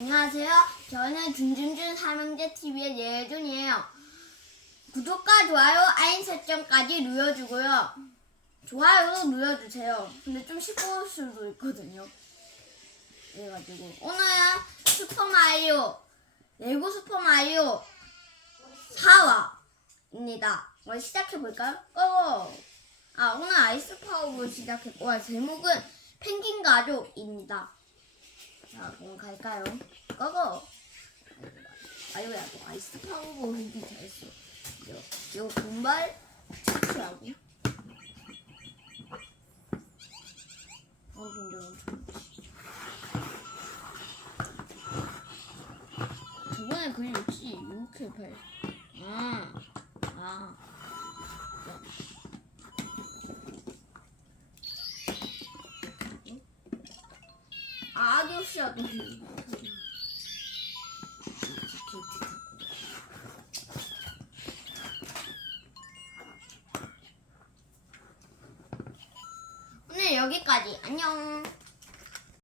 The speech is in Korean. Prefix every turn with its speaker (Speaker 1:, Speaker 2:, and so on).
Speaker 1: 안녕하세요. 저는 준준준 삼형제 TV의 예준이에요. 구독과 좋아요, 알림 설정까지 눌러주고요. 좋아요도 눌러주세요. 근데 좀 시끄러울 수도 있거든요. 그래가지고 오늘은 슈퍼마리오 레고 슈퍼마리오 4화입니다. 오늘 시작해볼까요? 고! 아 오늘 아이스 파워로 시작했고 아, 제목은 펭귄 가족입니다. 자, 그럼 갈까요? 고고! 아유야, 너 아이스 파워보 흔히 잘했어. 이거, 이거 분발 체크하고. 어, 근데 엄청. 저번에 그렸지? 이렇게 발. 아, 아. 아, 아저씨야, 너. 오늘 여기까지. 안녕.